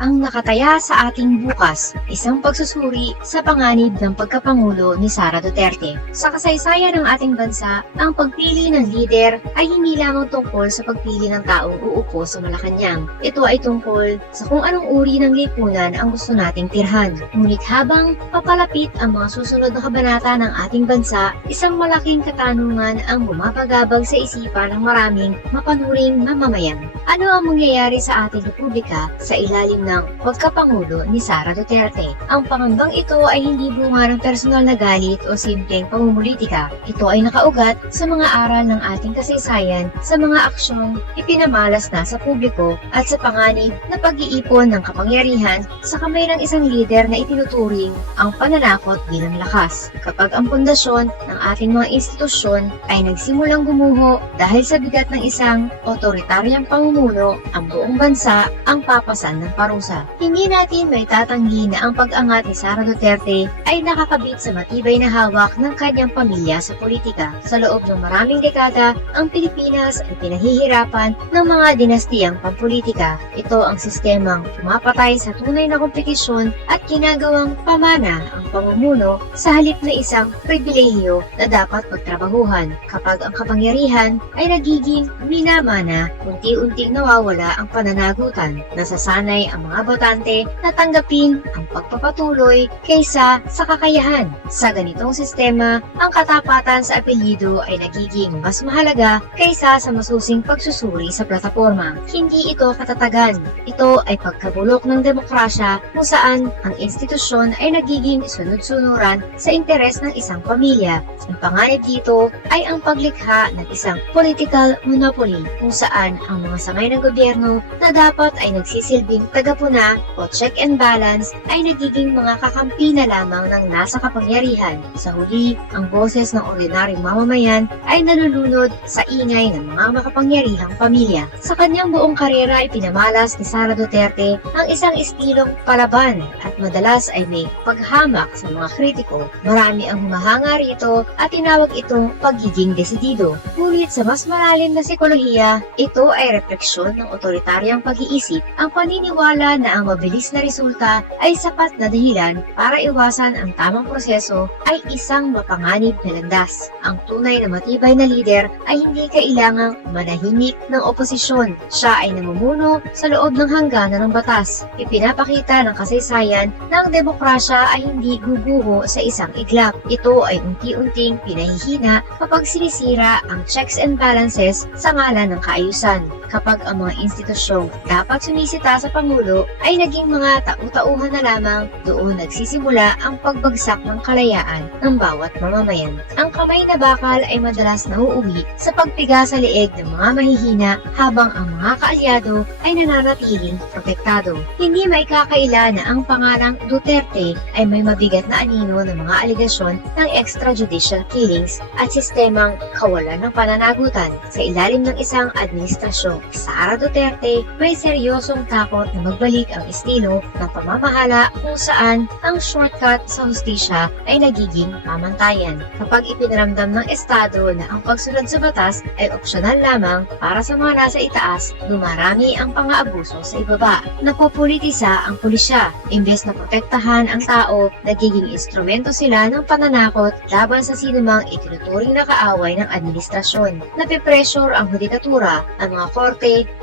Ang nakataya sa ating bukas, isang pagsusuri sa panganib ng pagkapangulo ni Sara Duterte. Sa kasaysayan ng ating bansa, ang pagpili ng lider ay hindi lamang tungkol sa pagpili ng taong uupo sa Malacanang. Ito ay tungkol sa kung anong uri ng lipunan ang gusto nating tirhan. Ngunit habang papalapit ang mga susunod na kabanata ng ating bansa, isang malaking katanungan ang bumabagabag sa isipan ng maraming mapanuring mamamayan. Ano ang mangyayari sa ating republika sa ilalim ng pagkapangulo ni Sara Duterte? Ang pangambang ito ay hindi bunga ng personal na galit o simpleng pamumulitika. Ito ay nakaugat sa mga aral ng ating kasaysayan, sa mga aksyong ipinamalas na sa publiko at sa panganib na pag-iipon ng kapangyarihan sa kamay ng isang lider na itinuturing ang pananakot bilang lakas. Kapag ang pundasyon ng ating mga institusyon ay nagsimulang gumuho dahil sa bigat ng isang otoritaryang pamumuno, ang buong bansa ang papasan ng parusa. Hindi natin may tatanggi na ang pag-angat ni Sara Duterte ay nakakabit sa matibay na hawak ng kanyang pamilya sa politika. Sa loob ng maraming dekada, ang Pilipinas ay pinahihirapan ng mga dinastiyang pampolitika. Ito ang sistemang pumapatay sa tunay na kompetisyon at ginagawang pamana ang pamumuno sa halip na isang pribilehiyo na dapat pagtrabahuhan. Kapag ang kapangyarihan ay nagiging minamana, unti-unting nawawala ang pananagutan. Nasasanay ang mga botante na tanggapin ang pagpapatuloy kaysa sa kakayahan. Sa ganitong sistema, ang katapatan sa apelyido ay nagiging mas mahalaga kaysa sa masusing pagsusuri sa plataporma. Hindi ito katatagan. Ito ay pagkabulok ng demokrasya kung saan ang institusyon ay nagiging sunod-sunuran sa interes ng isang pamilya. Ang panganib dito ay ang paglikha ng isang political monopoly kung saan ang mga sangay ng gobyerno na dapat ay nagsisilbing tagapuna o check and balance ay nagiging mga kakampi na lamang ng nasa kapangyarihan. Sa huli, ang boses ng ordinaryong mamamayan ay nalulunod sa ingay ng mga makapangyarihang pamilya. Sa kanyang buong karera ay pinamalas ni Sara Duterte ang isang estilong palaban at madalas ay may paghamak sa mga kritiko. Marami ang humahanga rito at tinawag itong pagiging desidido. Ngunit sa mas malalim na psikolohiya, ito ay refleksyon ng otoritaryang pag-iisip, ang paniniwala na ang mabilis na resulta ay sapat na dahilan para iwasan ang tamang proseso ay isang mapanganib na landas. Ang tunay na matibay na lider ay hindi kailangang manahimik ng oposisyon. Siya ay namumuno sa loob ng hangganan ng batas. Ipinapakita ng kasaysayan na ang demokrasya ay hindi guguho sa isang iglap. Ito ay unti-unting pinahihina kapag sinisira ang checks and balances sa ngalan ng kaayusan. Kapag ang mga institusyong dapat sumisita sa Pangulo ay naging mga tau-tauhan na lamang, doon nagsisimula ang pagbagsak ng kalayaan ng bawat mamamayan. Ang kamay na bakal ay madalas nauuwi sa pagpiga sa leeg ng mga mahihina habang ang mga kaalyado ay nananatiling protektado. Hindi may kakaila na ang pangalang Duterte ay may mabigat na anino ng mga aligasyon ng extrajudicial killings at sistemang kawalan ng pananagutan. Sa ilalim ng isang administrasyon, Sara Duterte may seryosong takot na magbalik ang estilo ng pamamahala kung saan ang shortcut sa hustisya ay nagiging pamantayan. Kapag ipinaramdam ng Estado na ang pagsunod sa batas ay opsyonal lamang para sa mga nasa itaas, dumarami ang pang-aabuso sa ibaba. Napopolitisa ang pulisya. Imbes na protektahan ang tao, nagiging instrumento sila ng pananakot laban sa sinumang itinuturing na kaaway ng administrasyon. Napipressure ang hudikatura. Ang mga korte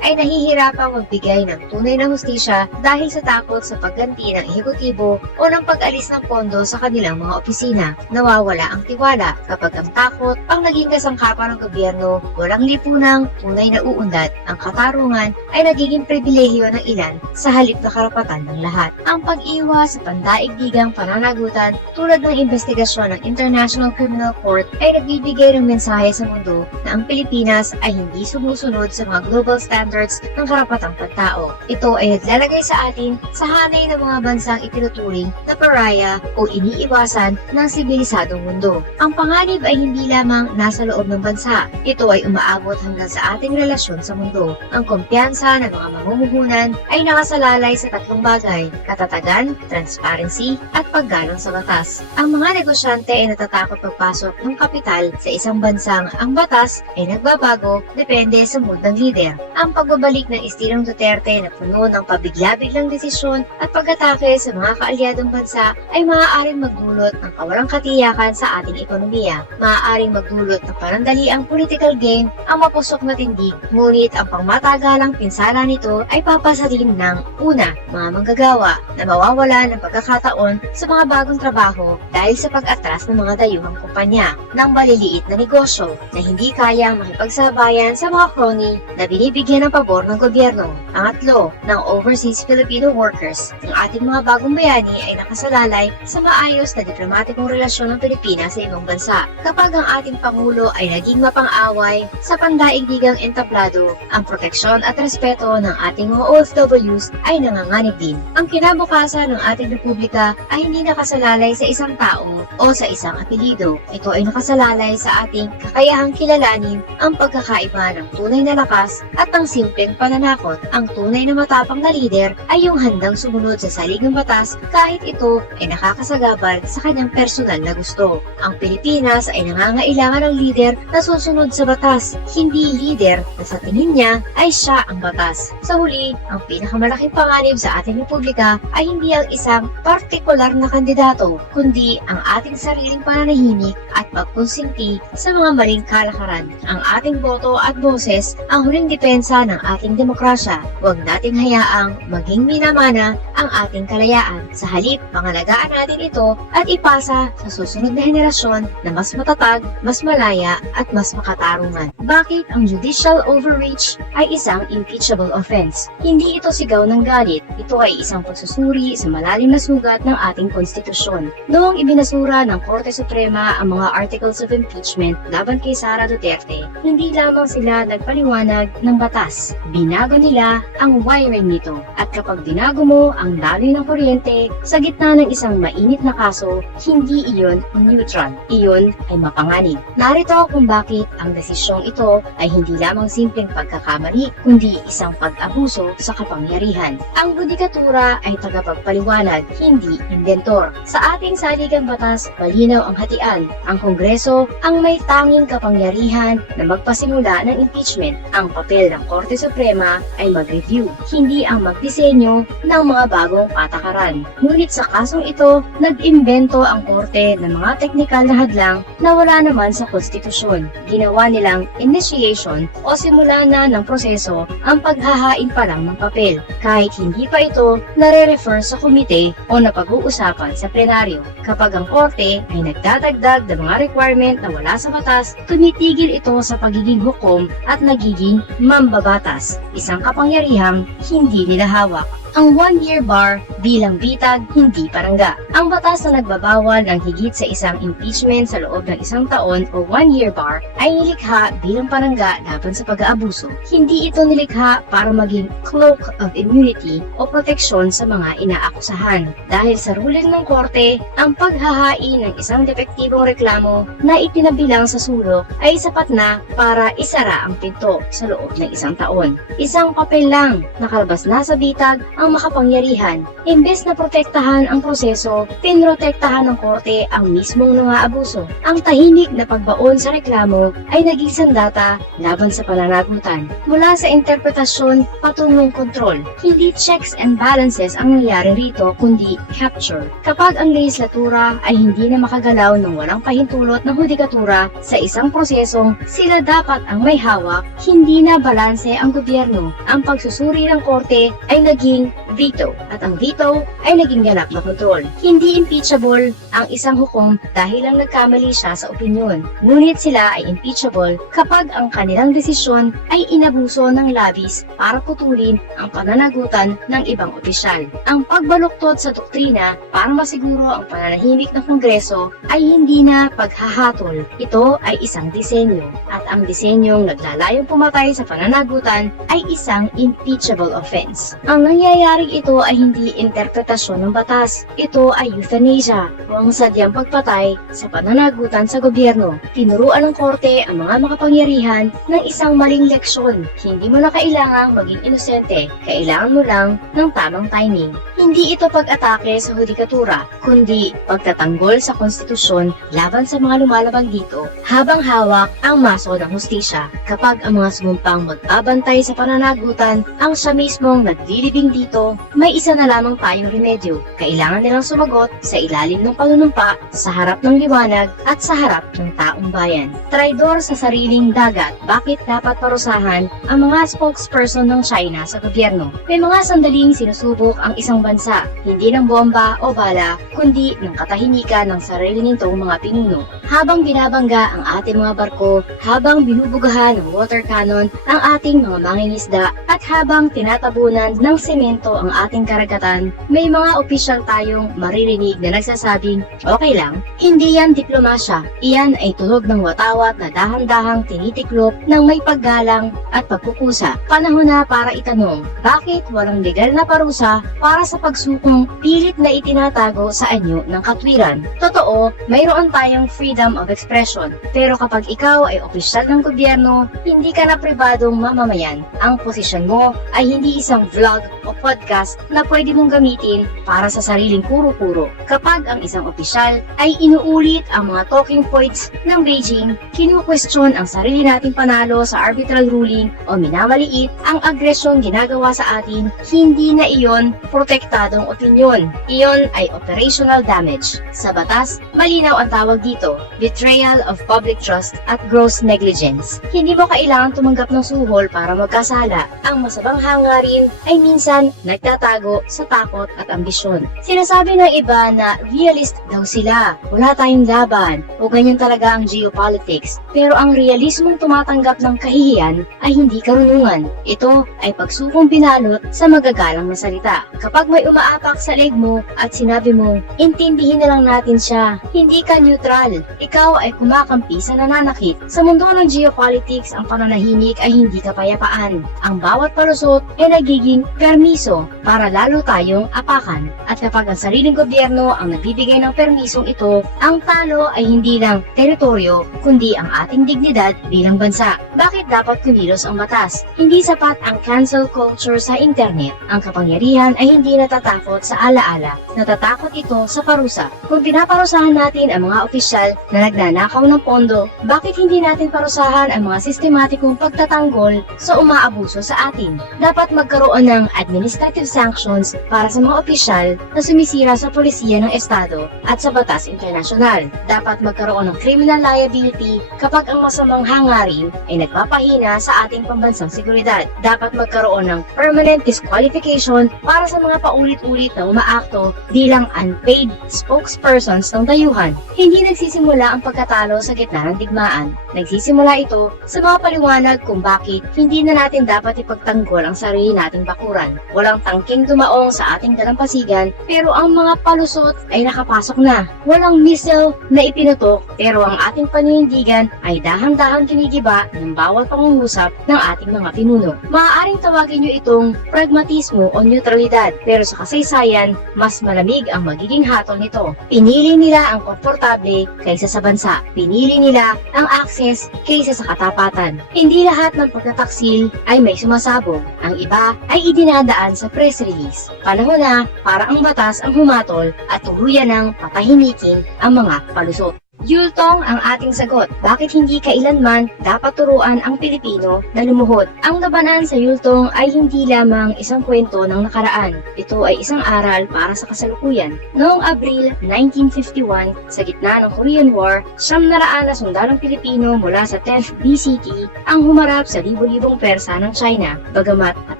ay nahihirapang magbigay ng tunay na hustisya dahil sa takot sa pagganti ng ehekutibo o ng pag-alis ng pondo sa kanilang mga opisina. Nawawala ang tiwala kapag ang takot ang naging kasangkapan ng gobyerno, walang lipunang tunay na uunlad. Ang katarungan ay nagiging pribilehiyo ng ilan sa halip na karapatan ng lahat. Ang pag-iwas sa pandaigdigang pananagutan tulad ng investigasyon ng International Criminal Court ay nagbibigay ng mensahe sa mundo na ang Pilipinas ay hindi sumusunod sa mga global standards ng karapatang pantao. Ito ay naglalagay sa atin sa hanay ng mga bansang itinuturing na pariah o iniiwasan ng sibilisadong mundo. Ang panganib ay hindi lamang nasa loob ng bansa. Ito ay umaabot hanggang sa ating relasyon sa mundo. Ang kumpiyansa ng mga mamumuhunan ay nakasalalay sa tatlong bagay: katatagan, transparency, at paggalang sa batas. Ang mga negosyante ay natatakot magpasok ng kapital sa isang bansang ang batas ay nagbabago depende sa mood ng leader. Ang pagbabalik ng estilong Duterte na puno ng pabigla-biglang desisyon at pag-atake sa mga kaalyadong bansa ay maaaring magdulot ng kawalang katiyakan sa ating ekonomiya. Maaaring magdulot ng panandaliang political gain ang mapusok na tindig, ngunit ang pangmatagalang pinsala nito ay papasarin ng una, mga manggagawa na mawawala ng pagkakataon sa mga bagong trabaho dahil sa pag-atras ng mga dayuhang kumpanya ng maliliit na negosyo na hindi kayang makipagsabayan sa mga crony na binibigyan ng pabor ng gobyerno. Pangatlo, ng overseas Filipino workers. Ang ating mga bagong bayani ay nakasalalay sa maayos na diplomatikong relasyon ng Pilipinas sa ibang bansa. Kapag ang ating Pangulo ay naging mapang-away sa pandaigdigang entablado, ang proteksyon at respeto ng ating mga OFWs ay nanganganib din. Ang kinabukasan ng ating republika ay hindi nakasalalay sa isang tao o sa isang apelido. Ito ay nakasalalay sa ating kakayahang kilalanin ang pagkakaiba ng tunay na lakas at ang simpleng pananakot. Ang tunay na matapang na lider ay yung handang sumunod sa saligang batas kahit ito ay nakakasagabal sa kanyang personal na gusto. Ang Pilipinas ay nangangailangan ng lider na susunod sa batas, hindi lider na sa tingin niya ay siya ang batas. Sa huli, ang pinakamalaking panganib sa ating republika ay hindi ang isang partikular na kandidato, kundi ang ating sariling pananahimik at pagkonsinti sa mga maling kalakaran. Ang ating boto at boses ang huling depensa ng ating demokrasya. Huwag nating hayaang maging minamana ang ating kalayaan. Sa halip, pangalagaan natin ito at ipasa sa susunod na henerasyon na mas matatag, mas malaya at mas makatarungan. Bakit ang judicial overreach ay isang impeachable offense? Hindi ito sigaw ng galit. Ito ay isang pagsusuri sa malalim na sugat ng ating konstitusyon. Noong ibinasura ng Korte Suprema ang mga articles of impeachment laban kay Sara Duterte, hindi lamang sila nagpaliwanag ng batas. Binago nila ang wiring nito. At kapag binago mo ang daloy ng kuryente sa gitna ng isang mainit na kaso, hindi iyon neutral. Iyon ay mapanganib. Narito kung bakit ang desisyong ito ay hindi lamang simpleng pagkakamali, kundi isang pag-abuso sa kapangyarihan. Ang judikatura ay tagapagpaliwanag, hindi inventor. Sa ating saligang batas, malinaw ang hatian. Ang Kongreso ang may tanging kapangyarihan na magpasimula ng impeachment. Ang papel ng Korte Suprema ay mag-review, hindi ang magdisenyo ng mga bagong patakaran. Ngunit sa kasong ito, nag-imbento ang Korte ng mga teknikal na hadlang na wala naman sa konstitusyon. Ginawa nilang initiation o simula na ng proseso ang paghahain pa lang ng papel, kahit hindi pa ito nare-refer sa komite o napag-uusapan sa plenaryo. Kapag ang Korte ay nagdadagdag ng mga requirement na wala sa batas, tumitigil ito sa pagiging hukom at nagiging mambabatas, isang kapangyarihang hindi nila hawak. Ang 1-year bar bilang bitag, hindi parangga. Ang batas na nagbabawal ng higit sa isang impeachment sa loob ng isang taon o 1-year bar ay nilikha bilang parangga laban sa pag-aabuso. Hindi ito nilikha para maging cloak of immunity o proteksyon sa mga inaakusahan. Dahil sa ruling ng korte, ang paghahain ng isang depektibong reklamo na itinabilang sa sulok ay sapat na para isara ang pinto sa loob ng isang taon. Isang papel lang nakalabas na sa bitag ang makapangyarihan. Imbes na protektahan ang proseso, pinrotektahan ng korte ang mismong nangaabuso. Ang tahimik na pagbaon sa reklamo ay naging sandata laban sa pananagutan. Mula sa interpretasyon patungong kontrol, hindi checks and balances ang nangyari rito kundi capture. Kapag ang legislatura ay hindi na makagalaw ng walang pahintulot ng hudikatura sa isang prosesong sila dapat ang may hawak, hindi na balanse ang gobyerno. Ang pagsusuri ng korte ay naging veto at ang veto ay naging ganap na kontrol. Hindi impeachable ang isang hukom dahil lang nagkamali siya sa opinyon. Ngunit sila ay impeachable kapag ang kanilang desisyon ay inabuso ng labis para putulin ang pananagutan ng ibang opisyal. Ang pagbaluktot sa doktrina para masiguro ang pananahimik ng Kongreso ay hindi na paghahatol. Ito ay isang disenyo at ang disenyong naglalayong pumatay sa pananagutan ay isang impeachable offense. Ang nangyayaring ito ay hindi interpretasyon ng batas. Ito ay euthanasia o ang sadyang pagpatay sa pananagutan sa gobyerno. Tinuruan ng korte ang mga makapangyarihan ng isang maling leksyon. Hindi mo na kailangang maging inosente, kailangan mo lang ng tamang timing. Hindi ito pag-atake sa hudikatura, kundi pagtatanggol sa konstitusyon laban sa mga lumalabag dito habang hawak ang maso ng hustisya. Kapag ang mga sumumpang magbabantay sa pananagutan ang siya mismong naglilibing dito, may isa na lamang tayong remedyo. Kailangan nilang sumagot sa ilalim ng panunumpa, sa harap ng liwanag at sa harap ng taong bayan. Traidor sa sariling dagat, bakit dapat parusahan ang mga spokesperson ng China sa gobyerno? May mga sandaling sinusubok ang isang bansa, hindi ng bomba o bala, kundi ng katahimikan ng sarili nitong mga pinuno. Habang binabangga ang ating mga barko, habang binubugahan ng water cannon ang ating mga mangingisda, at habang tinatabunan ng semento ang ating karagatan, may mga opisyal tayong maririnig na nagsasabing, okay lang, hindi yan diplomasya. Iyan ay tunog ng watawat na dahan-dahang tinitiklop ng may paggalang at pagkukusa. Panahon na para itanong, bakit walang legal na parusa para sa pagsukong pilit na itinatago sa anyo ng katwiran? Totoo, mayroon tayong freedom of expression. Pero kapag ikaw ay opisyal ng gobyerno, hindi ka na pribadong mamamayan. Ang posisyon mo ay hindi isang vlog o podcast na pwede mong gamitin para sa sariling kuro-kuro. Kapag ang isang opisyal ay inuulit ang mga talking points ng Beijing, kinukwestiyon ang sarili nating panalo sa arbitral ruling o minamaliit ang agresyong ginagawa sa atin, hindi na iyon protektadong opinyon. Iyon ay operational damage. Sa batas, malinaw ang tawag dito, betrayal of public trust at gross negligence. Hindi mo kailangan tumanggap ng suhol para magkasala. Ang masamang hangarin ay minsan nagtatago sa takot at ambisyon. Sinasabi ng iba na realist daw sila, wala tayong laban, o ganyan talaga ang geopolitics. Pero ang realismong tumatanggap ng kahihiyan ay hindi karunungan. Ito ay pagsukong binalot sa magagalang na salita. Kapag may umaapak sa leg mo at sinabi mo, intindihin na lang natin siya, hindi ka neutral. Ikaw ay kumakampi sa nananakit. Sa mundo ng geopolitics, ang pananahimik ay hindi kapayapaan. Ang bawat palusot ay nagiging permiso para lalo tayong apakan. At kapag ang sariling gobyerno ang nagbibigay ng permisong ito, ang talo ay hindi lang teritoryo, kundi ang ating dignidad bilang bansa. Bakit dapat kumilos ang batas? Hindi sapat ang cancel culture sa internet. Ang kapangyarihan ay hindi natatakot sa alaala. Natatakot ito sa parusa. Kung pinaparusahan natin ang mga opisyal na nagnanakaw ng pondo, bakit hindi natin parusahan ang mga sistematikong pagtatanggol sa umaabuso sa atin? Dapat magkaroon ng administrative sanctions para sa mga opisyal na sumisira sa polisiya ng estado at sa batas internasyonal. Dapat magkaroon ng criminal liability kapag ang masamang hangarin ay nagpapahina sa ating pambansang seguridad. Dapat magkaroon ng permanent disqualification para sa mga paulit-ulit na umaakto bilang unpaid spokespersons ng dayuhan. Hindi nagsisimula ang pagkatalo sa gitna ng digmaan. Nagsisimula ito sa mga paliwanag kung bakit hindi na natin dapat ipagtanggol ang sarili nating bakuran. Walang tangking dumaong sa ating dalampasigan, pero ang mga palusot ay nakapasok na. Walang missile na ipinutok, pero ang ating paninindigan ay dahang-dahang kinigiba ng bawat pangungusap ng ating mga pinuno. Maaaring tawagin nyo itong pragmatismo o neutralidad, pero sa kasaysayan, mas malamig ang magiging hatol nito. Pinili nila ang komportable kaysa sa bansa. Pinili nila ang access kaysa sa katapatan. Hindi lahat ng pagtataksil ay may sumasabog. Ang iba ay idinadaan sa press release. Panahon na para ang batas ang humatol at tuluyan ng patahimikin ang mga palusot. Yultong ang ating sagot. Bakit hindi kailanman dapat turuan ang Pilipino na lumuhod? Ang labanan sa Yultong ay hindi lamang isang kwento ng nakaraan. Ito ay isang aral para sa kasalukuyan. Noong Abril 1951, sa gitna ng Korean War, 900 na sundalong Pilipino mula sa 10th BCT ang humarap sa libu-libong Persa ng China. Bagamat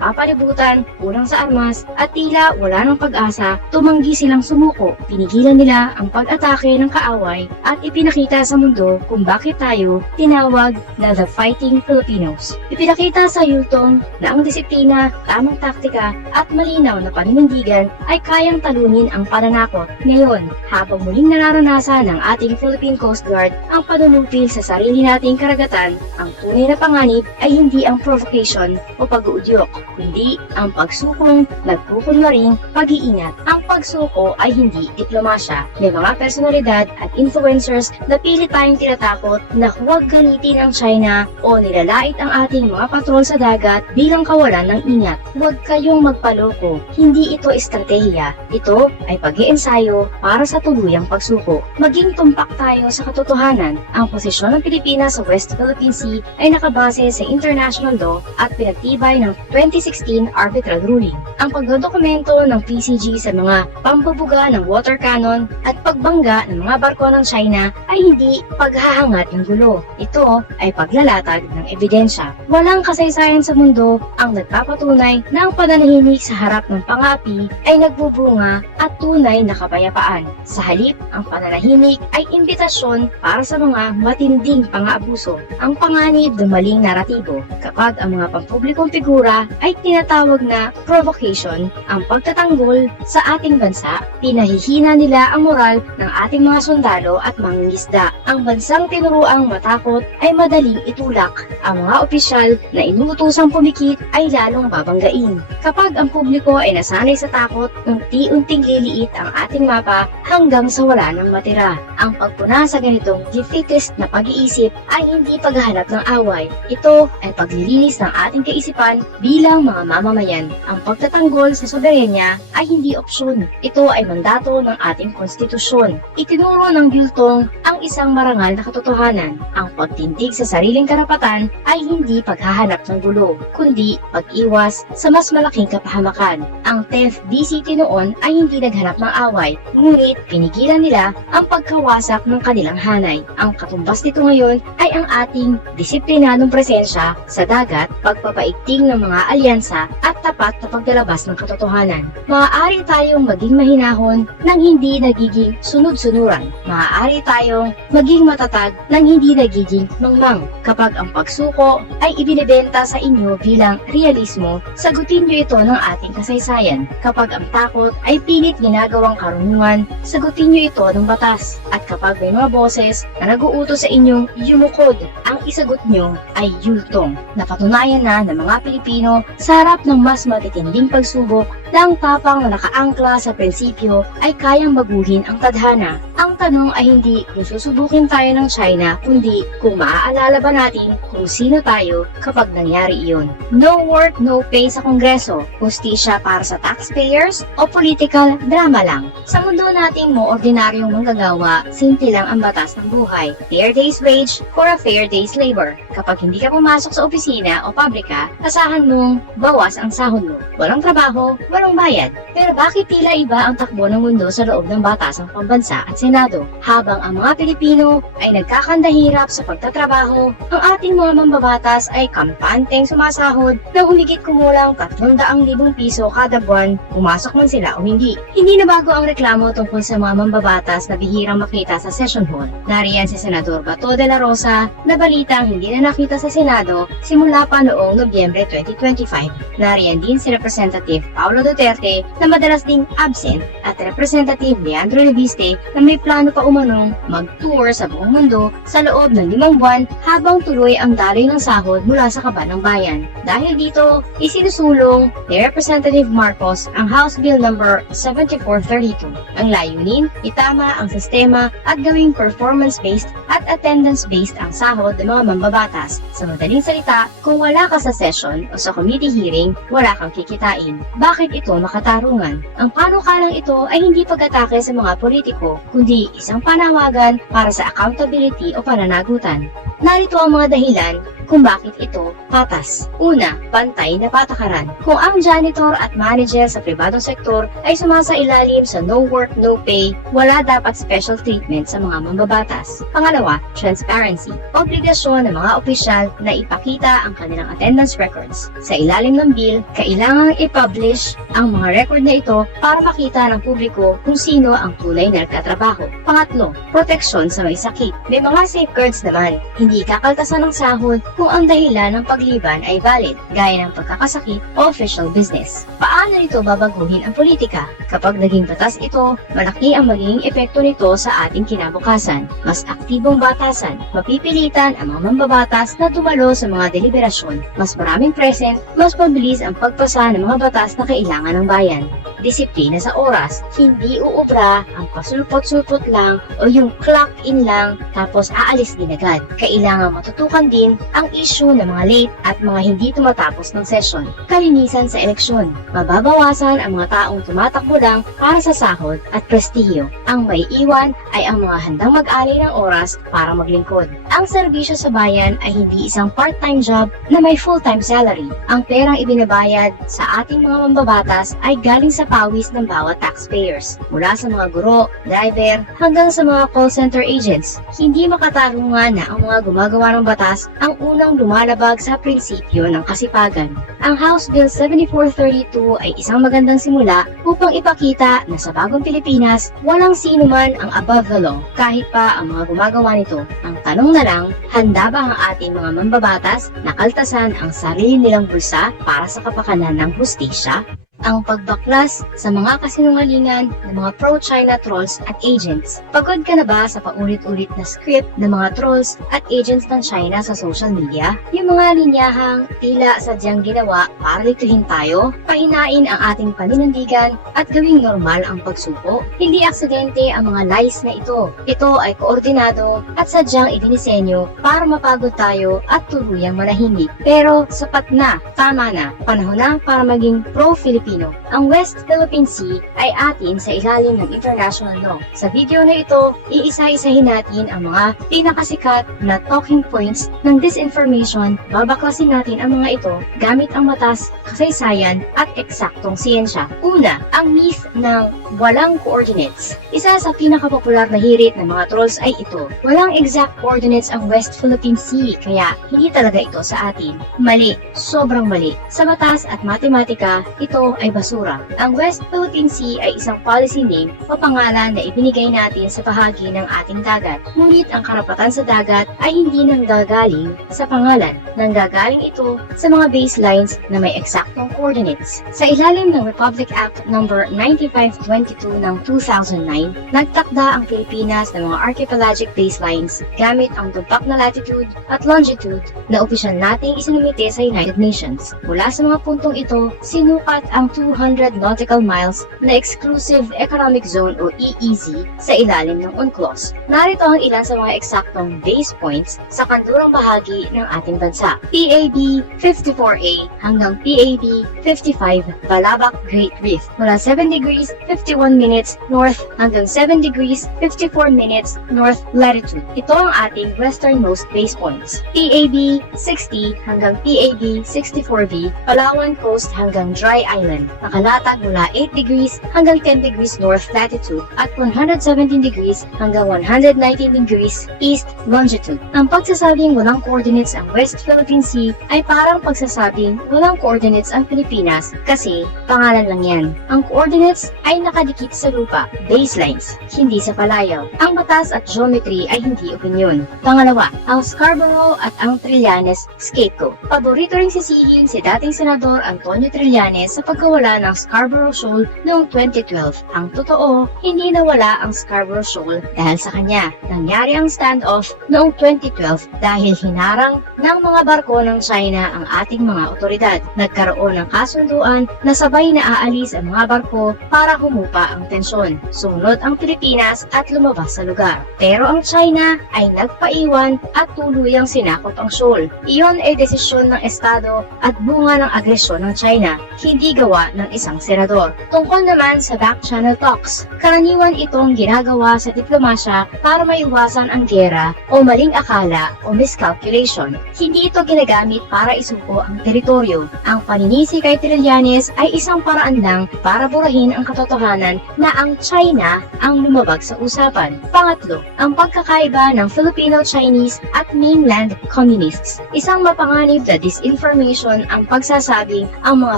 napapalibutan, kulang sa armas, at tila wala ng pag-asa, tumanggi silang sumuko. Pinigilan nila ang pag-atake ng kaaway at ipinakita sa mundo kung bakit tayo tinawag na The Fighting Filipinos. Ipinakita sa Yultong na ang disiplina, tamang taktika, at malinaw na paninindigan ay kayang talunin ang pananakot. Ngayon, habang muling nararanasan ng ating Philippine Coast Guard ang panunupil sa sarili nating karagatan, ang tunay na panganib ay hindi ang provocation o pag-uudyok, kundi ang pagsukong nagkukunwaring pag-iingat. Ang pagsuko ay hindi diplomasya. May mga personalidad at influencers na pilit tayong tinatakot na huwag galitin ang China o nilalait ang ating mga patrol sa dagat bilang kawalan ng ingat. Huwag kayong magpaloko. Hindi ito estratehiya. Ito ay pag-iensayo para sa tuluyang pagsuko. Maging tumpak tayo sa katotohanan. Ang posisyon ng Pilipinas sa West Philippine Sea ay nakabase sa international law at pinagtibay ng 2016 arbitral ruling. Ang pagdodokumento ng PCG sa mga pambabuga ng water cannon at pagbangga ng mga barko ng China ay hindi paghahangat ng gulo. Ito ay paglalatag ng ebidensya. Walang kasaysayan sa mundo ang nagpapatunay na ang pananahimik sa harap ng pang-aapi ay nagbubunga at tunay na kapayapaan. Sa halip, ang pananahimik ay imbitasyon para sa mga matinding pang-aabuso. Ang panganib ng maling naratibo kapag ang mga pampublikong figura ay tinatawag na provocation, ang pagtatanggol sa ating bansa, pinahihina nila ang moral ng ating mga sundalo at mangingisda. Ang bansang tinuruang matakot ay madaling itulak. Ang mga opisyal na inuutosang pumikit ay lalong babanggain. Kapag ang publiko ay nasanay sa takot, unti-unting liliit ang ating mapa hanggang sa wala nang matira. Ang pagpuna sa ganitong defeatist na pag-iisip ay hindi paghahanap ng away. Ito ay paglilinis ng ating kaisipan bilang mga mamamayan. Ang pagtatanggol sa soberenya ay hindi opsyon. Ito ay mandato ng ating konstitusyon. Itinuro ng Yultong ang isang marangal na katotohanan. Ang pagtindig sa sariling karapatan ay hindi paghahanap ng gulo, kundi pag-iwas sa mas malaking kapahamakan. Ang 10th DCT noon ay hindi naghanap ng away, ngunit pinigilan nila ang pagkawasak ng kanilang hanay. Ang katumbas nito ngayon ay ang ating disiplinadong presensya sa dagat, pagpapaigting ng mga alyansa at tapat na paglalabas ng katotohanan. Maaari tayong maging mahinahon nang hindi nagiging sunod-sunuran. Maaari tayong maging matatag nang hindi nagiging mangmang. Kapag ang pagsuko ay ibinebenta sa inyo bilang realismo, sagutin niyo ito ng ating kasaysayan. Kapag ang takot ay pilit ginagawang karunungan, sagutin niyo ito ng batas. At kapag may mga boses na nag-uutos sa inyong yumukod, ang isagot niyo ay Yultong. Napatunayan na ng mga Pilipino sa harap ng mas matitinding pagsubok na ang tapang na nakaangkla sa prinsipyo ay kayang baguhin ang tadhana. Ang tanong ay hindi kung susubukin tayo ng China, kundi kung maaalala ba natin kung sino tayo kapag nangyari iyon. No work, no pay sa Kongreso, hustisya para sa taxpayers, o political drama lang. Sa mundo nating mo ordinaryong manggagawa, simple lang ang batas ng buhay. Fair day's wage for a fair day's labor. Kapag hindi ka pumasok sa opisina o pabrika, asahan mong bawas ang sahod mo. Walang trabaho, walang bayad. Pero bakit tila iba ang takbo ng mundo sa loob ng batasang pambansa at Senado? Habang ang mga Pilipino ay nagkakandahirap sa pagtatrabaho, ang ating mga mambabatas ay kampanteng sumasahod na humigit kumulang 300,000 piso kada buwan, pumasok man sila o hindi. Hindi na bago ang reklamo tungkol sa mga mambabatas na bihirang makita sa session hall. Nariyan si Senador Bato de la Rosa na balitang hindi na nakita sa Senado simula pa noong Nobyembre 2025. Nariyan din si Representative Paulo Duterte na madalas ding absent at Representative Leandro Leviste na may plano pa umanong mag-tour sa buong mundo sa loob ng 5 buwan habang tuloy ang daloy ng sahod mula sa kaban ng bayan. Dahil dito, isinusulong ni Representative Marcos ang House Bill No. 7432. Ang layunin, itama ang sistema at gawing performance-based at attendance-based ang sahod ng mga mambabatas. Sa madaling salita, kung wala ka sa session o sa committee hearing, wala kang kikitain. Bakit ito makatarungan? Ang panukalang ito ay hindi pag-atake sa mga politiko, kundi isang panawagan para sa accountability o pananagutan. Narito ang mga dahilan kung bakit ito patas. Una, pantay na patakaran. Kung ang janitor at manager sa pribadong sektor ay sumasailalim sa no work, no pay, wala dapat special treatment sa mga mambabatas. Pangalawa, transparency. Obligasyon ng mga opisyal na ipakita ang kanilang attendance records. Sa ilalim ng bill, kailangang i-publish ang mga record na ito para makita ng publiko kung sino ang tunay na nagtatrabaho. Pangatlo, proteksyon sa may sakit. May mga safeguards naman. Hindi kakaltasan ng sahod kung ang dahilan ng pagliban ay valid, gaya ng pagkakasakit o official business. Paano nito babaguhin ang politika? Kapag naging batas ito, malaki ang magiging epekto nito sa ating kinabukasan. Mas aktibong batasan, mapipilitan ang mga mambabatas na dumalo sa mga deliberasyon. Mas maraming present, mas mabilis ang pagpasa ng mga batas na kailangan ng bayan. Disiplina sa oras, hindi uubra ang pasulpot-sulpot lang o yung clock in lang tapos aalis din agad. Kailangan matutukan din ang issue ng mga late at mga hindi tumatapos ng session. Kalinisan sa eleksyon, mababawasan ang mga taong tumatakbo lang para sa sahod at prestihiyo. Ang may iwan ay ang mga handang mag-alay ng oras para maglingkod. Ang serbisyo sa bayan ay hindi isang part-time job na may full-time salary. Ang perang ibinabayad sa ating mga mambabatas ay galing sa pawis ng bawat taxpayers, mula sa mga guro, driver, hanggang sa mga call center agents. Hindi makatarungan na ang mga gumagawa ng batas ang unang lumalabag sa prinsipyo ng kasipagan. Ang House Bill 7432 ay isang magandang simula upang ipakita na sa bagong Pilipinas, walang sino man ang above the law, kahit pa ang mga gumagawa nito. Ang tanong na lang, handa ba ang ating mga mambabatas na kaltasan ang sarili nilang bulsa para sa kapakanan ng hustisya? Ang pagbaklas sa mga kasinungalingan ng mga pro-China trolls at agents. Pagod ka na ba sa paulit-ulit na script ng mga trolls at agents ng China sa social media? Yung mga linyahang tila sadyang ginawa para lituhin tayo, pahinain ang ating paninindigan at gawing normal ang pagsuko? Hindi aksidente ang mga lies na ito. Ito ay koordinado at sadyang idinisenyo para mapagod tayo at tuluyang manahimik. Pero sapat na, tama na, panahon na para maging pro-Filipino. Ang West Philippine Sea ay atin sa ilalim ng international law. Sa video na ito, iisa-isahin natin ang mga pinakasikat na talking points ng disinformation. Babaklasin natin ang mga ito gamit ang batas, kasaysayan at eksaktong siyensya. Una, ang myth ng walang coordinates. Isa sa pinakapopular na hirit ng mga trolls ay ito. Walang exact coordinates ang West Philippine Sea, kaya hindi talaga ito sa atin. Mali, sobrang mali. Sa batas at matematika, ito ay basura. Ang West Philippine Sea ay isang policy name o pangalan na ibinigay natin sa bahagi ng ating dagat. Ngunit ang karapatan sa dagat ay hindi nanggagaling sa pangalan. Nanggagaling ito sa mga baselines na may eksaktong coordinates. Sa ilalim ng Republic Act No. 9522 ng 2009, nagtakda ang Pilipinas ng mga archipelagic baselines gamit ang tumpak na latitude at longitude na opisyal nating isinumite sa United Nations. Mula sa mga puntong ito, sinukat ang 200 nautical miles na Exclusive Economic Zone o EEZ sa ilalim ng UNCLOS. Narito ang ilan sa mga eksaktong base points sa kandurang bahagi ng ating bansa. PAB 54A hanggang PAB 55 Balabac Great Reef, mula 7 degrees 51 minutes north hanggang 7 degrees 54 minutes north latitude. Ito ang ating westernmost base points. PAB 60 hanggang PAB 64B Palawan Coast hanggang Dry Island, nakalatag mula 8 degrees hanggang 10 degrees north latitude at 117 degrees hanggang 119 degrees east longitude. Ang pagsasabing walang coordinates ang West Philippine Sea ay parang pagsasabing walang coordinates ang Pilipinas kasi pangalan lang yan. Ang coordinates ay nakadikit sa lupa, baselines, hindi sa palayaw. Ang batas at geometry ay hindi opinyon. Pangalawa, ang Scarborough at ang Trillanes scapegoat. Paborito ring sisihin si dating Senador Antonio Trillanes sa pagkawala ng Scarborough Shoal noong 2012. Ang totoo, hindi nawala ang Scarborough Shoal dahil sa kanya. Nangyari ang standoff noong 2012 dahil hinarang ng mga barko ng China ang ating mga otoridad. Nagkaroon ng kasunduan na sabay na aalis ang mga barko para humupa ang tensyon. Sumunod ang Pilipinas at lumabas sa lugar. Pero ang China ay nagpaiwan at tuluyang sinakop ang shoal. Iyon ay desisyon ng Estado at bunga ng agresyon ng China, hindi gawa ginagawa ng isang senador. Tungkol naman sa back channel talks, karaniwan itong ginagawa sa diplomasya para maiwasan ang giyera o maling akala o miscalculation. Hindi ito ginagamit para isuko ang teritoryo. Ang paninisi kay Trillanes ay isang paraan lang para burahin ang katotohanan na ang China ang lumabag sa usapan. Pangatlo, ang pagkakaiba ng Filipino-Chinese at mainland communists. Isang mapanganib na disinformation ang pagsasabing ang mga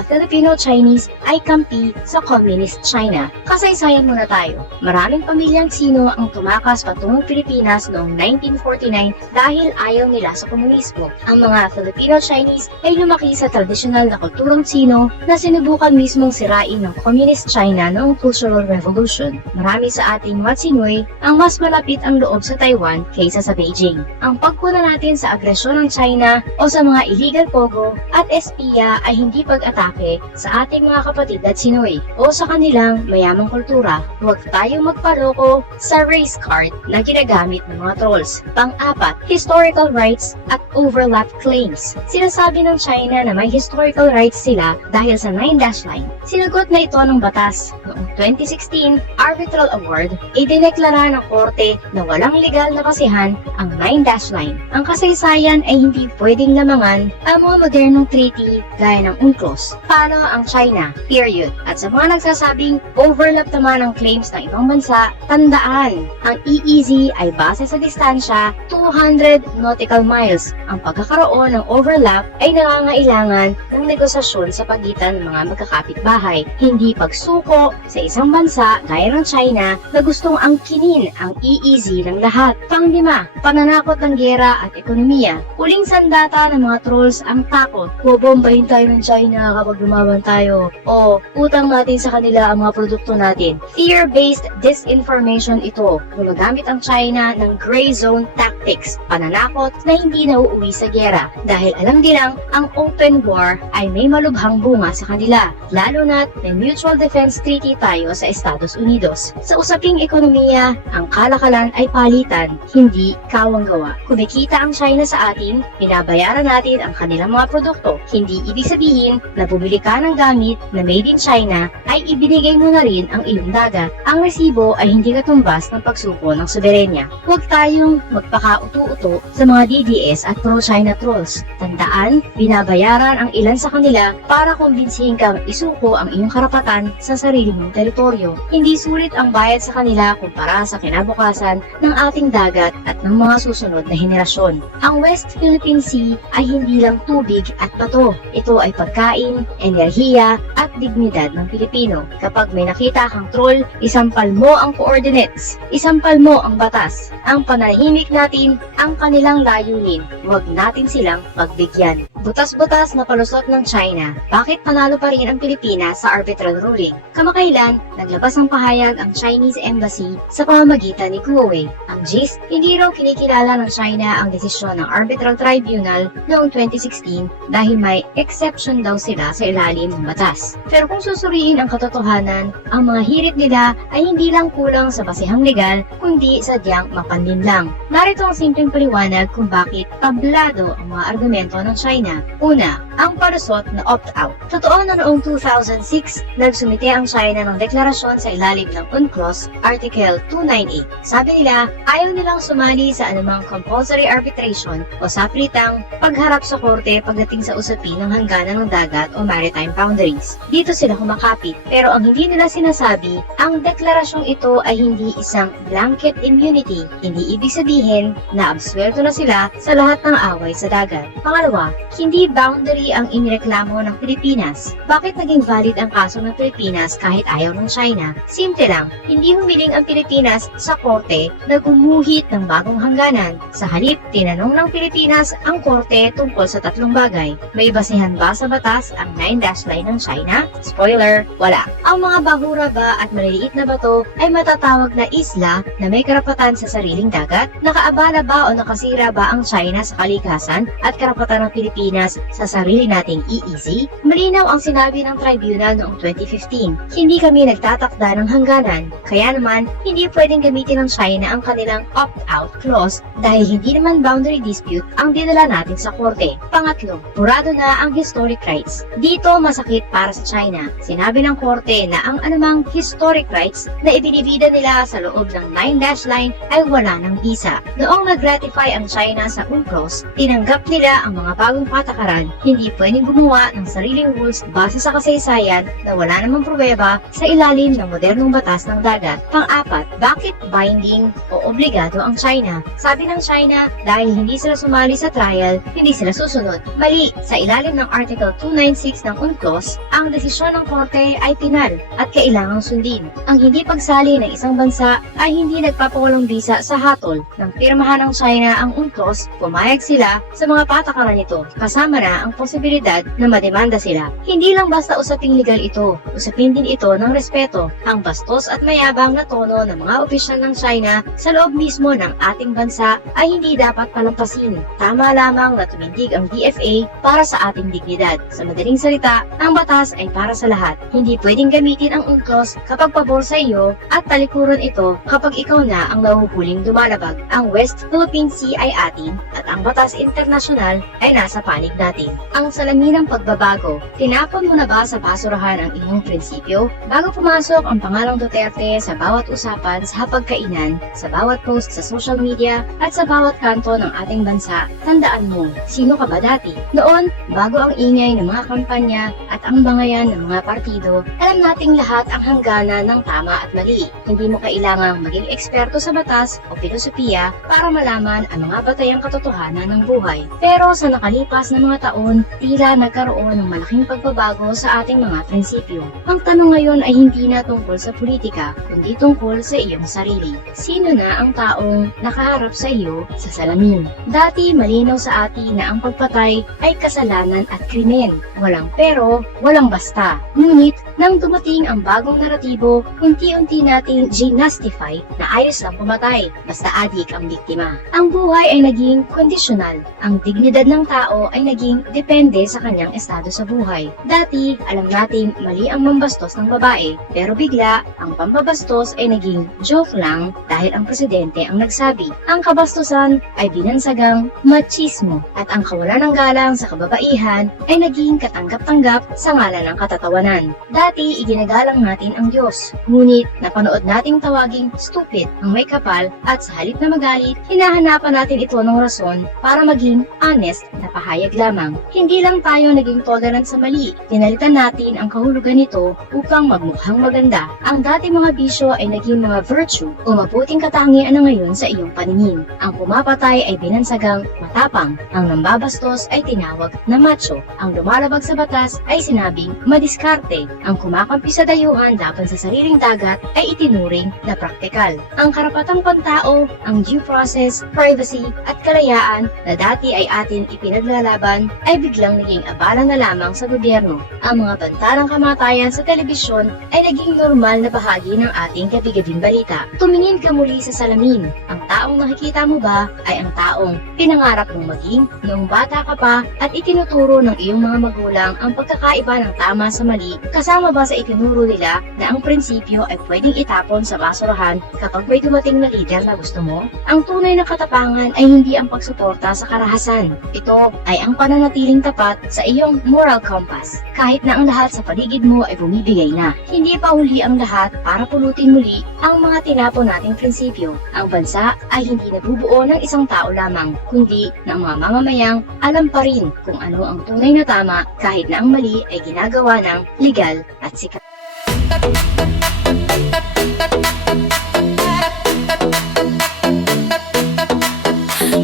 Filipino-Chinese ay kampi sa Communist China. Kasaysayan muna tayo. Maraming pamilyang Tsino ang tumakas patungong Pilipinas noong 1949 dahil ayaw nila sa komunismo. Ang mga Filipino-Chinese ay lumaki sa tradisyonal na kulturang Tsino na sinubukan mismong sirain ng Communist China noong Cultural Revolution. Marami sa ating Matsinoy ang mas malapit ang loob sa Taiwan kaysa sa Beijing. Ang pagpuna natin sa agresyon ng China o sa mga illegal pogo at espiya ay hindi pag-atake sa ating mga kapatid at Sinoy o sa kanilang mayamang kultura. Huwag tayong magpaloko sa race card na ginagamit ng mga trolls. Pang-apat, historical rights at overlap claims. Sinasabi ng China na may historical rights sila dahil sa 9-dash line. Sinagot na ito ng batas. Noong 2016 Arbitral Award, idineklara ng korte na walang legal na basihan ang 9-dash line. Ang kasaysayan ay hindi pwedeng lamangan ang mga modernong treaty gaya ng UNCLOS. Paano ang China? Period. At sa mga nagsasabing overlap naman ang claims ng ibang bansa, tandaan, ang EEZ ay base sa distansya 200 nautical miles. Ang pagkakaroon ng overlap ay nangangailangan ng negosasyon sa pagitan ng mga magkakapitbahay, hindi pagsuko sa isang bansa gaya ng China na gustong angkinin ang EEZ ng lahat. Pang-lima, pananakot ng giyera at ekonomiya. Huling sandata ng mga trolls ang takot. Bobombahin tayo ng China kapag lumaban tayo. O utang natin sa kanila ang mga produkto natin. Fear-based disinformation ito. Gumagamit ang China ng gray zone tactics, pananakot na hindi nauuwi sa giyera. Dahil alam nilang ang open war ay may malubhang bunga sa kanila. Lalo na't may mutual defense treaty tayo sa Estados Unidos. Sa usaping ekonomiya, ang kalakalan ay palitan, hindi kawang gawa. Kumikita ang China sa atin, binabayaran natin ang kanilang mga produkto. Hindi ibig sabihin na bumili ka ng gamit na made in China ay ibinigay mo na rin ang iyong dagat. Ang resibo ay hindi katumbas ng pagsuko ng soberenya. Huwag tayong magpakauto-uto sa mga DDS at pro-China trolls. Tandaan, binabayaran ang ilan sa kanila para kumbinsihin kang isuko ang iyong karapatan sa sarili mong teritoryo. Hindi sulit ang bayad sa kanila kumpara sa kinabukasan ng ating dagat at ng mga susunod na henerasyon. Ang West Philippine Sea ay hindi lang tubig at bato. Ito ay pagkain, enerhiya at dignidad ng Pilipino. Kapag may nakita kang troll, isampal mo ang coordinates, isampal mo ang batas. Ang panahimik natin ang kanilang layunin. Huwag natin silang pagbigyan. Butas-butas na palusot ng China. Bakit panalo pa rin ang Pilipinas sa arbitral ruling? Kamakailan, naglabas ng pahayag ang Chinese Embassy sa pamamagitan ni Huawei. Ang gist, hindi raw kinikilala ng China ang desisyon ng Arbitral Tribunal noong 2016 dahil may exception daw sila sa ilalim ng batas. Pero kung susuriin ang katotohanan, ang mga hirit nila ay hindi lang kulang sa basihang legal, kundi sadyang mapanlin lang. Narito ang simpleng paliwanag kung bakit tablado ang mga argumento ng China. Una, ang palusot na opt-out. Totoo na noong 2006, nagsumite ang China ng deklarasyon sa ilalim ng UNCLOS Article 298. Sabi nila, ayaw nilang sumali sa anumang compulsory arbitration o sapilitang pagharap sa korte pagdating sa usapin ng hangganan ng dagat o maritime boundaries. Dito sila kumakapit. Pero ang hindi nila sinasabi, ang deklarasyong ito ay hindi isang blanket immunity. Hindi ibig sabihin na absuelto na sila sa lahat ng away sa dagat. Pangalawa, hindi boundary ang inireklamo ng Pilipinas. Bakit naging valid ang kaso ng Pilipinas kahit ayaw ng China? Simple lang, hindi humiling ang Pilipinas sa korte na gumuhit ng bagong hangganan. Sa halip, tinanong ng Pilipinas ang korte tungkol sa tatlong bagay. May basihan ba sa batas ang 9-dash line ng China? Spoiler, wala. Ang mga bahura ba at maliliit na bato ay matatawag na isla na may karapatan sa sariling dagat? Nakaabala ba o nakasira ba ang China sa kalikasan at karapatan ng Pilipinas sa sarili nating EEZ? Malinaw ang sinabi ng tribunal noong 2015. Hindi kami nagtatakda ng hangganan. Kaya naman, hindi pwedeng gamitin ng China ang kanilang opt-out clause dahil hindi naman boundary dispute ang dinala natin sa korte. Pangatlo, purado na ang historic rights. Dito masakit legit para sa China. Sinabi ng korte na ang anumang historic rights na ibinibida nila sa loob ng 9-dash line ay wala ng bisa. Noong nag-ratify ang China sa UNCLOS, tinanggap nila ang mga bagong patakaran, hindi pwedeng gumawa ng sariling rules base sa kasaysayan na wala namang pruweba sa ilalim ng modernong batas ng dagat. Pang-apat, bakit binding o obligado ang China? Sabi ng China, dahil hindi sila sumali sa trial, hindi sila susunod. Mali, sa ilalim ng Article 296 ng UNCLOS, ang desisyon ng korte ay pinal at kailangang sundin. Ang hindi pagsali ng isang bansa ay hindi nagpapawalang bisa sa hatol. Nang pirmahan ng China ang UNCLOS, pumayag sila sa mga patakaran nito, kasama na ang posibilidad na mademanda sila. Hindi lang basta usaping legal ito, usapin din ito ng respeto. Ang bastos at mayabang na tono ng mga opisyal ng China sa loob mismo ng ating bansa ay hindi dapat palampasin. Tama lamang na tumindig ang DFA para sa ating dignidad. Sa madaling salita, ang batas ay para sa lahat. Hindi pwedeng gamitin ang UNCLOS kapag pabor sa iyo at talikuran ito kapag ikaw na ang nahuhuling dumalabag. Ang West Philippine Sea ay atin at ang batas internasyonal ay nasa panig natin. Ang salamin ng pagbabago, tinapon mo na ba sa basurahan ang iyong prinsipyo? Bago pumasok ang pangalang Duterte sa bawat usapan sa hapagkainan, sa bawat post sa social media at sa bawat kanto ng ating bansa, tandaan mo, sino ka ba dati? Noon, bago ang ingay ng mga kampanya at ang bangayan ng mga partido, alam nating lahat ang hangganan ng tama at mali. Hindi mo kailangang maging eksperto sa batas o filosofiya para malaman ang mga batayang katotohanan ng buhay. Pero sa nakalipas na mga taon, tila nagkaroon ng malaking pagbabago sa ating mga prinsipyo. Ang tanong ngayon ay hindi na tungkol sa politika, kundi tungkol sa iyong sarili. Sino na ang taong nakaharap sa iyo sa salamin? Dati malinaw sa atin na ang pagpatay ay kasalanan at krimen. Walang pero, walang basta. Ngunit, nang dumating ang bagong naratibo, unti-unti nating ginastify na ayos lang pumatay, basta adik ang biktima. Ang buhay ay naging kondisyonal. Ang dignidad ng tao ay naging depende sa kanyang estado sa buhay. Dati, alam nating mali ang mambastos ng babae, pero bigla, ang pambabastos ay naging joke lang dahil ang presidente ang nagsabi. Ang kabastusan ay binansagang machismo at ang kawalan ng galang sa kababaihan ay naging katanggap-tanggap sa ngalan ng katatawanan. Dati, iginagalang natin ang Diyos, ngunit napanood nating tawaging stupid ang may kapal at sa halip na magalit, hinahanapan natin ito ng rason para maging honest na pahayag lamang. Hindi lang tayo naging tolerant sa mali, pinalitan natin ang kahulugan nito upang magmukhang maganda. Ang dati mga bisyo ay naging mga virtue o mabuting katangian na ngayon sa iyong paningin. Ang pumapatay ay binansagang matapang, ang nambabastos ay tinawag na macho, ang lumalabag sa batas ay sinabing madiskarte, ang kumakampi sa dayuhan laban sa sariling dagat ay itinuring na praktikal. Ang karapatang pantao, ang due process, privacy at kalayaan na dati ay atin ipinaglalaban ay biglang naging abala na lamang sa gobyerno. Ang mga bantarang kamatayan sa telebisyon ay naging normal na bahagi ng ating gabi-gabing balita. Tumingin ka muli sa salamin. Ang taong nakikita mo ba ay ang taong pinangarap mong maging noong bata ka pa at itinuturo ng iyong mga magulang ang pagkakaiba ng tama sa mali, kasama ba sa itinuro nila na ang prinsipyo ay pwedeng itapon sa basurahan kapag may dumating na leader na gusto mo? Ang tunay na katapangan ay hindi ang pagsuporta sa karahasan. Ito ay ang pananatiling tapat sa iyong moral compass. Kahit na ang lahat sa paligid mo ay bumibigay na, hindi pa huli ang lahat para pulutin muli ang mga tinapon nating prinsipyo. Ang bansa ay hindi nabubuo ng isang tao lamang, kundi ng mga mamamayang alam pa rin kung ano ang tunay na tama kahit na ang mali ay ginagawa ng legal at sikat.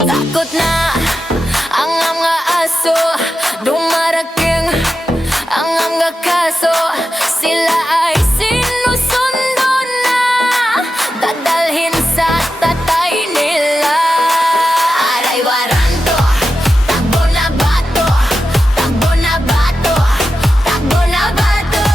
Takot na ang mga aso, dumarating ang mga kaso, sila ay sinusundo na, dadalhin sa tatay nila. Aray waranto, takbo na bato, takbo na bato, takbo na bato.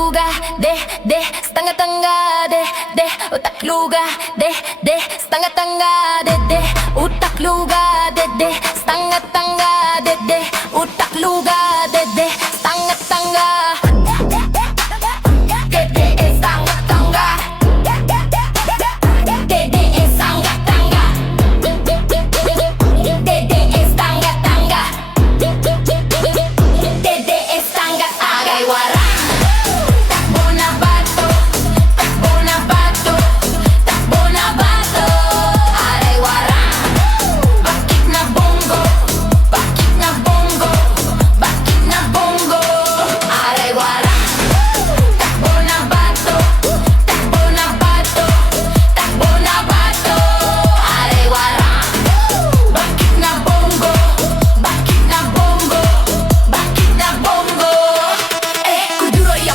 luga, de, stanga-tanga, de, utak luga, de, stanga-tanga, de, utak luga, de, stanga-tanga, de, utak luga, de, stanga-tanga.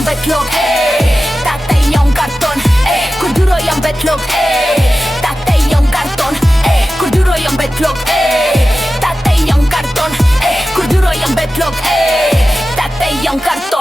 Betlog, tatay yung karton, kuduro yung betlog, tatay yung karton, kuduro yung betlog, tatay yung karton, kuduro yung betlog, tatay yung karton.